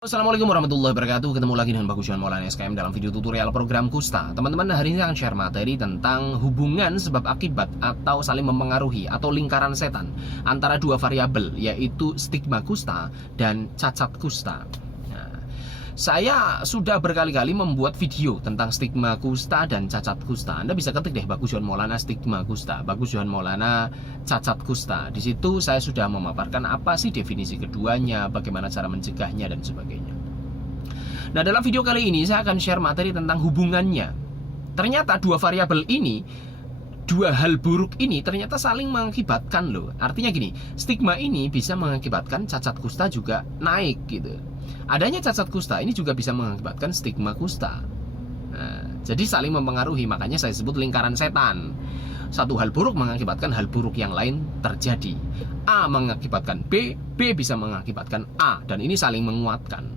Assalamualaikum warahmatullahi wabarakatuh. Ketemu lagi dengan Bagus Johan Maulana SKM dalam video tutorial program Kusta. Teman-teman, hari ini akan share materi tentang hubungan sebab akibat atau saling mempengaruhi atau lingkaran setan antara dua variabel, yaitu stigma kusta dan cacat kusta. Saya sudah berkali-kali membuat video tentang stigma kusta dan cacat kusta. Anda bisa ketik deh Bagus Johan Maulana stigma kusta, Bagus Johan Maulana cacat kusta. Di situ saya sudah memaparkan apa sih definisi keduanya, bagaimana cara mencegahnya dan sebagainya. Nah, dalam video kali ini saya akan share materi tentang hubungannya. Ternyata dua variabel ini, dua hal buruk ini ternyata saling mengakibatkan loh. Artinya gini, stigma ini bisa mengakibatkan cacat kusta juga naik gitu. Adanya cacat kusta ini juga bisa mengakibatkan stigma kusta. Nah, jadi saling mempengaruhi, makanya saya sebut lingkaran setan. Satu hal buruk mengakibatkan hal buruk yang lain terjadi. A mengakibatkan B, B bisa mengakibatkan A, dan ini saling menguatkan.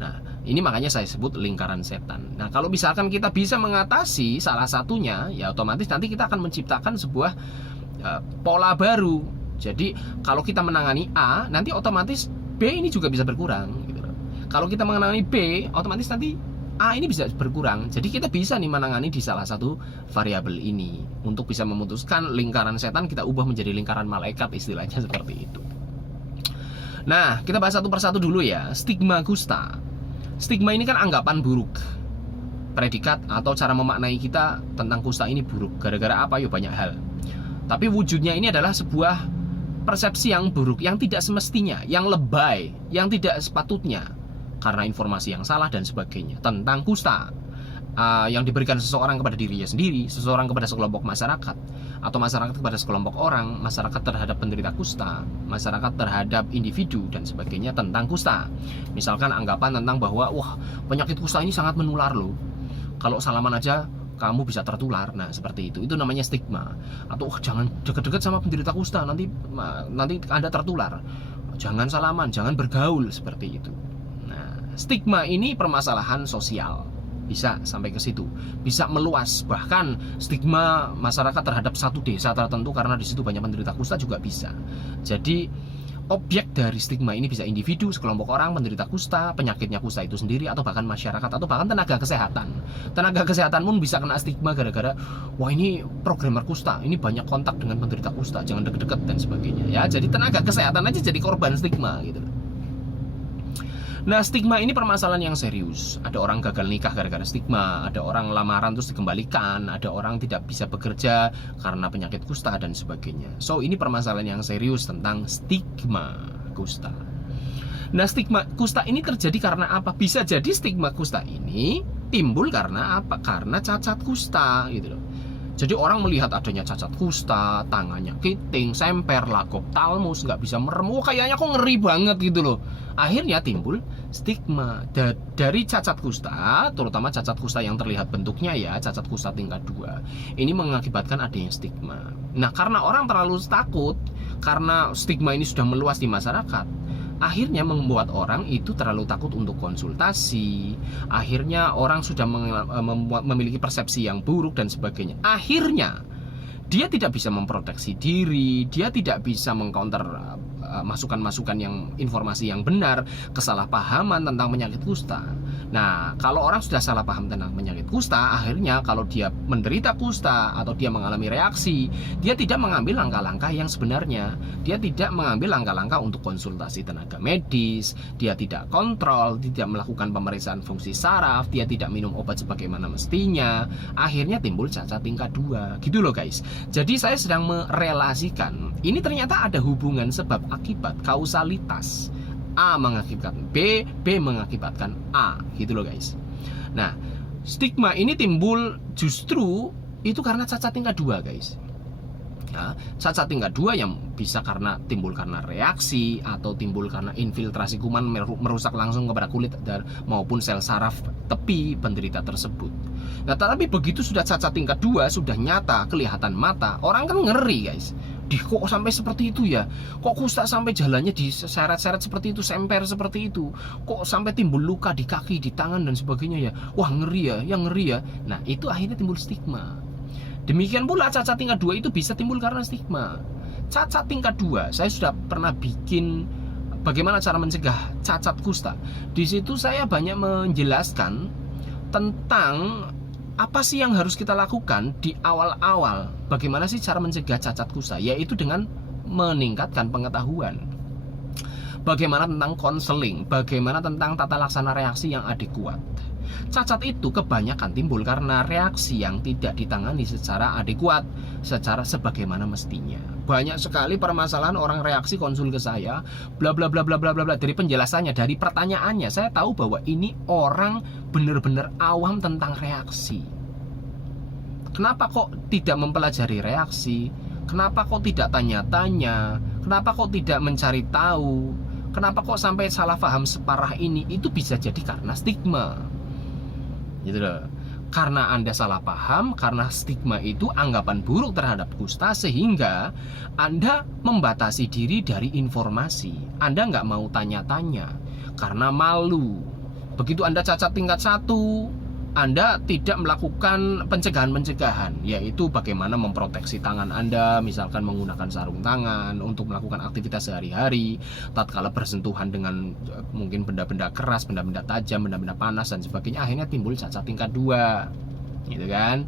Nah, ini makanya saya sebut lingkaran setan. Nah, kalau misalkan kita bisa mengatasi salah satunya, ya otomatis nanti kita akan menciptakan sebuah pola baru. Jadi kalau kita menangani A, nanti otomatis B ini juga bisa berkurang gitu. Kalau kita menangani B, otomatis nanti A ini bisa berkurang. Jadi kita bisa nih menangani di salah satu variabel ini. Untuk bisa memutuskan lingkaran setan, kita ubah menjadi lingkaran malaikat, istilahnya seperti itu. Nah, kita bahas satu persatu dulu ya. Stigma kusta. Stigma ini kan anggapan buruk, predikat atau cara memaknai kita tentang kusta ini buruk. Gara-gara apa? Ya banyak hal. Tapi wujudnya ini adalah sebuah persepsi yang buruk, yang tidak semestinya, yang lebay, yang tidak sepatutnya, karena informasi yang salah dan sebagainya tentang kusta yang diberikan seseorang kepada dirinya sendiri, seseorang kepada sekelompok masyarakat, atau masyarakat kepada sekelompok orang, masyarakat terhadap penderita kusta, masyarakat terhadap individu dan sebagainya tentang kusta. Misalkan anggapan tentang bahwa wah, penyakit kusta ini sangat menular loh, kalau salaman aja kamu bisa tertular. Nah, seperti itu namanya stigma. Atau jangan dekat-dekat sama penderita kusta, nanti Anda tertular. Jangan salaman, jangan bergaul, seperti itu. Nah, stigma ini permasalahan sosial, bisa sampai ke situ, bisa meluas. Bahkan stigma masyarakat terhadap satu desa tertentu karena di situ banyak penderita kusta juga bisa. Jadi objek dari stigma ini bisa individu, sekelompok orang penderita kusta, penyakitnya kusta itu sendiri, atau bahkan masyarakat, atau bahkan tenaga kesehatan. Tenaga kesehatan pun bisa kena stigma gara-gara wah, ini programmer kusta, ini banyak kontak dengan penderita kusta, jangan deket-deket dan sebagainya ya. Jadi tenaga kesehatan aja jadi korban stigma gitu. Nah, stigma ini permasalahan yang serius. Ada orang gagal nikah gara-gara stigma, ada orang lamaran terus dikembalikan, ada orang tidak bisa bekerja karena penyakit kusta dan sebagainya. So, ini permasalahan yang serius tentang stigma kusta. Nah, stigma kusta ini terjadi karena apa? Bisa jadi stigma kusta ini timbul karena apa? Karena cacat kusta gitu loh. Jadi orang melihat adanya cacat kusta, tangannya kiting, semper, lagop talmus, nggak bisa merem, kayaknya kok ngeri banget gitu loh. Akhirnya timbul stigma dari cacat kusta, terutama cacat kusta yang terlihat bentuknya ya, cacat kusta tingkat 2. Ini mengakibatkan adanya stigma. Nah, karena orang terlalu takut, karena stigma ini sudah meluas di masyarakat, akhirnya membuat orang itu terlalu takut untuk konsultasi. Akhirnya orang sudah memiliki persepsi yang buruk dan sebagainya. Akhirnya dia tidak bisa memproteksi diri, dia tidak bisa mengcounter masukan-masukan yang informasi yang benar, kesalahpahaman tentang penyakit kusta. Nah, kalau orang sudah salah paham tentang penyakit kusta, akhirnya kalau dia menderita kusta atau dia mengalami reaksi, dia tidak mengambil langkah-langkah yang sebenarnya. Dia tidak mengambil langkah-langkah untuk konsultasi tenaga medis, dia tidak kontrol, tidak melakukan pemeriksaan fungsi saraf, dia tidak minum obat sebagaimana mestinya. Akhirnya timbul cacat tingkat 2. Gitu loh guys. Jadi saya sedang merelasikan, ini ternyata ada hubungan sebab akibat, kausalitas. A mengakibatkan B, B mengakibatkan A, gitu loh guys. Nah, stigma ini timbul justru itu karena cacat tingkat 2 guys. Nah, cacat tingkat 2 yang bisa timbul karena reaksi atau timbul karena infiltrasi kuman merusak langsung kepada kulit maupun sel saraf tepi penderita tersebut. Nah, tapi begitu sudah cacat tingkat 2, sudah nyata, kelihatan mata, orang kan ngeri guys. Kok sampai seperti itu ya? Kok kusta sampai jalannya diseret-seret seperti itu, semper seperti itu? Kok sampai timbul luka di kaki, di tangan dan sebagainya ya? Wah, ngeri ya, yang ngeri ya. Nah, itu akhirnya timbul stigma. Demikian pula cacat tingkat 2 itu bisa timbul karena stigma. Cacat tingkat 2, saya sudah pernah bikin bagaimana cara mencegah cacat kusta. Di situ saya banyak menjelaskan tentang apa sih yang harus kita lakukan di awal-awal. Bagaimana sih cara mencegah cacat kusta? Yaitu dengan meningkatkan pengetahuan. Bagaimana tentang konseling, bagaimana tentang tata laksana reaksi yang adekuat. Cacat itu kebanyakan timbul karena reaksi yang tidak ditangani secara adekuat, secara sebagaimana mestinya. Banyak sekali permasalahan orang reaksi konsul ke saya, bla bla bla bla bla bla bla. Dari penjelasannya, dari pertanyaannya, saya tahu bahwa ini orang benar-benar awam tentang reaksi. Kenapa kok tidak mempelajari reaksi? Kenapa kok tidak tanya-tanya? Kenapa kok tidak mencari tahu? Kenapa kok sampai salah paham separah ini? Itu bisa jadi karena stigma. Gitu loh. Karena Anda salah paham, karena stigma itu anggapan buruk terhadap kusta, sehingga Anda membatasi diri dari informasi. Anda nggak mau tanya-tanya karena malu. Begitu Anda cacat tingkat 1, Anda tidak melakukan pencegahan-pencegahan, yaitu bagaimana memproteksi tangan Anda, misalkan menggunakan sarung tangan untuk melakukan aktivitas sehari-hari, tatkala bersentuhan dengan mungkin benda-benda keras, benda-benda tajam, benda-benda panas dan sebagainya, akhirnya timbul cacat tingkat 2, gitu kan.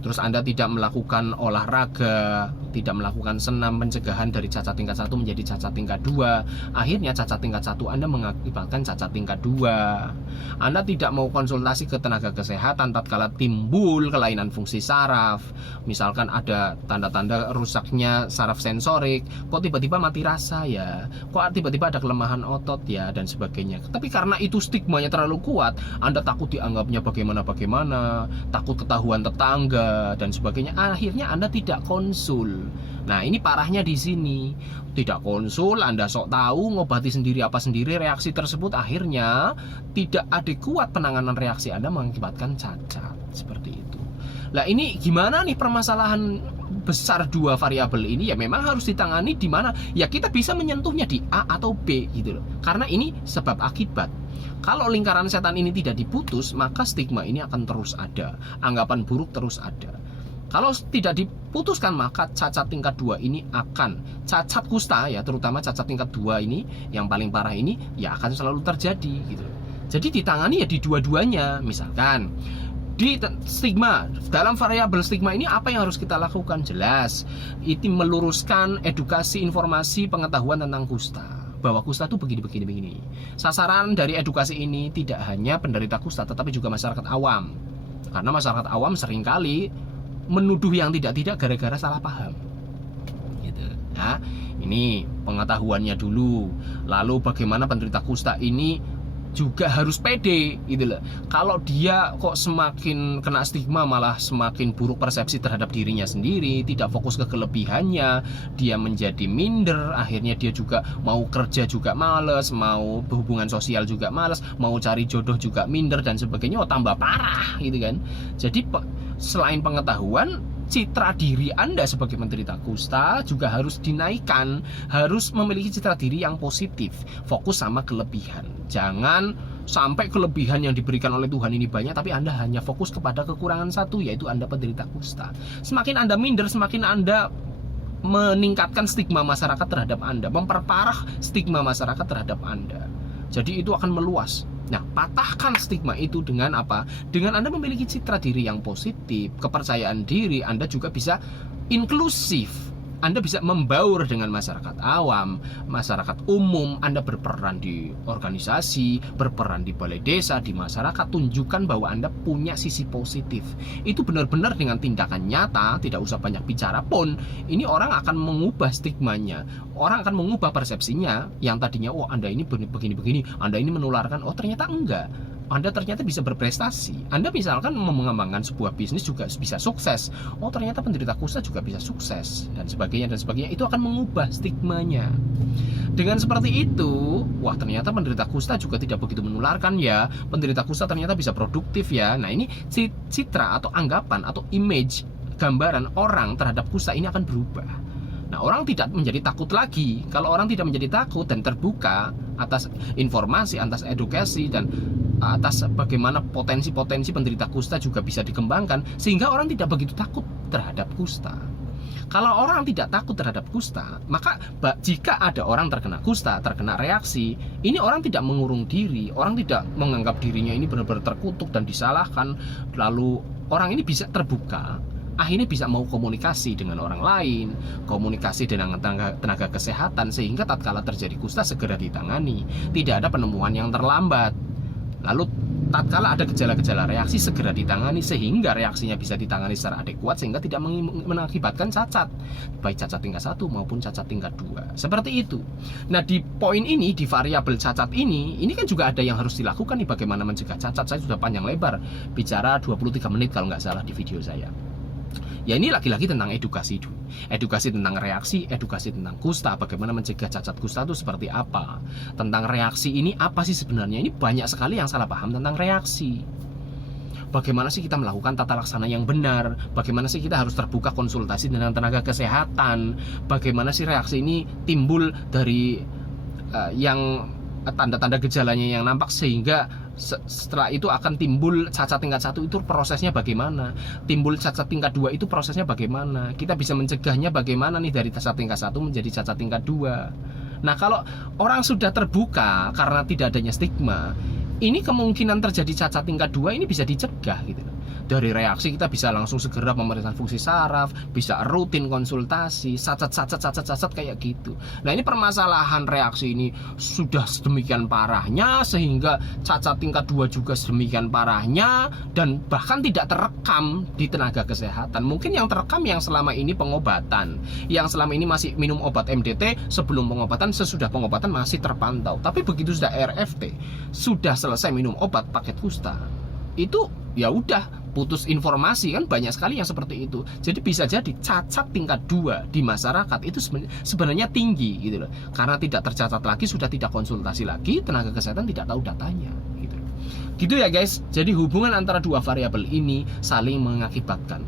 Terus Anda tidak melakukan olahraga, tidak melakukan senam pencegahan dari cacat tingkat 1 menjadi cacat tingkat 2. Akhirnya cacat tingkat 1 Anda mengakibatkan cacat tingkat 2. Anda tidak mau konsultasi ke tenaga kesehatan tatkala timbul kelainan fungsi saraf. Misalkan ada tanda-tanda rusaknya saraf sensorik, kok tiba-tiba mati rasa ya, kok tiba-tiba ada kelemahan otot ya, dan sebagainya. Tapi karena itu stigmanya terlalu kuat, Anda takut dianggapnya bagaimana-bagaimana, takut ketahuan tetangga dan sebagainya, akhirnya Anda tidak konsul. Nah, ini parahnya di sini. Tidak konsul, Anda sok tahu, ngobati sendiri apa sendiri reaksi tersebut, akhirnya tidak adekuat penanganan reaksi Anda mengakibatkan cacat seperti itu. Nah, ini gimana nih permasalahan besar 2 variabel ini? Ya memang harus ditangani di mana? Ya kita bisa menyentuhnya di A atau B gitu loh. Karena ini sebab akibat. Kalau lingkaran setan ini tidak diputus, maka stigma ini akan terus ada, anggapan buruk terus ada. Kalau tidak diputuskan, maka cacat tingkat 2 ini akan, cacat kusta ya, terutama cacat tingkat 2 ini yang paling parah ini ya akan selalu terjadi gitu. Jadi ditangani ya di dua-duanya. Misalkan di stigma, dalam variabel stigma ini apa yang harus kita lakukan? Jelas, itu meluruskan edukasi, informasi, pengetahuan tentang kusta, bahwa kusta itu begini. Sasaran dari edukasi ini tidak hanya penderita kusta, tetapi juga masyarakat awam. Karena masyarakat awam seringkali menuduh yang tidak-tidak gara-gara salah paham. Gitu. Nah, ini pengetahuannya dulu. Lalu bagaimana penderita kusta ini juga harus pede gitu loh. Kalau dia kok semakin kena stigma, malah semakin buruk persepsi terhadap dirinya sendiri, tidak fokus ke kelebihannya, dia menjadi minder, akhirnya dia juga mau kerja juga males, mau berhubungan sosial juga males, mau cari jodoh juga minder dan sebagainya. Oh, tambah parah gitu kan. Jadi selain pengetahuan, citra diri Anda sebagai penderita kusta juga harus dinaikkan, harus memiliki citra diri yang positif, fokus sama kelebihan. Jangan sampai kelebihan yang diberikan oleh Tuhan ini banyak, tapi Anda hanya fokus kepada kekurangan satu, yaitu Anda penderita kusta. Semakin Anda minder, semakin Anda meningkatkan stigma masyarakat terhadap Anda, memperparah stigma masyarakat terhadap Anda. Jadi itu akan meluas. Nah, patahkan stigma itu dengan apa? Dengan Anda memiliki citra diri yang positif, kepercayaan diri, Anda juga bisa inklusif. Anda bisa membaur dengan masyarakat awam, masyarakat umum. Anda berperan di organisasi, berperan di balai desa, di masyarakat. Tunjukkan bahwa Anda punya sisi positif. Itu benar-benar dengan tindakan nyata, tidak usah banyak bicara pun. Ini orang akan mengubah stigmanya. Orang akan mengubah persepsinya. Yang tadinya, oh Anda ini begini-begini, Anda ini menularkan. Oh ternyata enggak. Anda ternyata bisa berprestasi. Anda misalkan mengembangkan sebuah bisnis juga bisa sukses. Oh ternyata penderita kusta juga bisa sukses, dan sebagainya. Itu akan mengubah stigmanya. Dengan seperti itu, wah ternyata penderita kusta juga tidak begitu menularkan ya. Penderita kusta ternyata bisa produktif ya. Nah ini citra atau anggapan atau image, gambaran orang terhadap kusta ini akan berubah. Nah, orang tidak menjadi takut lagi. Kalau orang tidak menjadi takut dan terbuka atas informasi, atas edukasi, dan atas bagaimana potensi-potensi penderita kusta juga bisa dikembangkan, sehingga orang tidak begitu takut terhadap kusta. Kalau orang tidak takut terhadap kusta, maka jika ada orang terkena kusta, terkena reaksi, ini orang tidak mengurung diri, orang tidak menganggap dirinya ini benar-benar terkutuk dan disalahkan, lalu orang ini bisa terbuka, akhirnya bisa mau komunikasi dengan orang lain, komunikasi dengan tenaga kesehatan, sehingga tatkala terjadi kusta segera ditangani, tidak ada penemuan yang terlambat. Lalu tatkala ada gejala-gejala reaksi segera ditangani, sehingga reaksinya bisa ditangani secara adekuat, sehingga tidak mengakibatkan cacat, baik cacat tingkat 1 maupun cacat tingkat 2. Seperti itu. Nah, di poin ini, di variabel cacat ini kan juga ada yang harus dilakukan nih, bagaimana mencegah cacat. Saya sudah panjang lebar bicara 23 menit kalau nggak salah di video saya. Ya, ini lagi-lagi tentang edukasi tentang reaksi, edukasi tentang kusta, bagaimana mencegah cacat kusta itu seperti apa. Tentang reaksi ini apa sih sebenarnya? Ini banyak sekali yang salah paham tentang reaksi. Bagaimana sih kita melakukan tata laksana yang benar? Bagaimana sih kita harus terbuka konsultasi dengan tenaga kesehatan? Bagaimana sih reaksi ini timbul dari yang tanda-tanda gejalanya yang nampak, sehingga setelah itu akan timbul cacat tingkat 1, itu prosesnya bagaimana, timbul cacat tingkat 2 itu prosesnya bagaimana, kita bisa mencegahnya bagaimana nih dari cacat tingkat 1 menjadi cacat tingkat 2. Nah, kalau orang sudah terbuka karena tidak adanya stigma, ini kemungkinan terjadi cacat tingkat 2 ini bisa dicegah gitu. Dari reaksi kita bisa langsung segera pemeriksaan fungsi saraf, bisa rutin konsultasi, cacat kayak gitu. Nah, ini permasalahan reaksi ini sudah sedemikian parahnya, sehingga cacat tingkat 2 juga sedemikian parahnya, dan bahkan tidak terekam di tenaga kesehatan. Mungkin yang terekam yang selama ini pengobatan, yang selama ini masih minum obat MDT sebelum pengobatan, sesudah pengobatan masih terpantau. Tapi begitu sudah RFT, sudah selesai minum obat paket kusta, itu ya udah putus informasi, kan banyak sekali yang seperti itu. Jadi bisa jadi cacat tingkat 2 di masyarakat itu sebenarnya tinggi gitu loh. Karena tidak tercatat lagi, sudah tidak konsultasi lagi, tenaga kesehatan tidak tahu datanya gitu. Gitu ya guys. Jadi hubungan antara dua variabel ini saling mengakibatkan.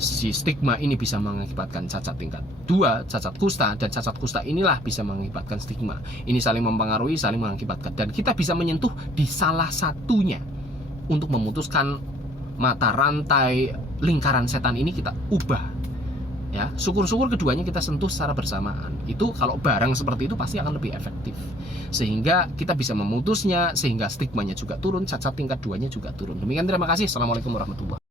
Si stigma ini bisa mengakibatkan cacat tingkat 2, cacat kusta, dan cacat kusta inilah bisa mengakibatkan stigma. Ini saling mempengaruhi, saling mengakibatkan, dan kita bisa menyentuh di salah satunya untuk memutuskan mata rantai lingkaran setan ini, kita ubah ya. Syukur-syukur keduanya kita sentuh secara bersamaan. Itu kalau barang seperti itu pasti akan lebih efektif, sehingga kita bisa memutusnya, sehingga stigmanya juga turun, cacat tingkat 2-nya juga turun. Demikian, terima kasih. Assalamualaikum warahmatullahi wabarakatuh.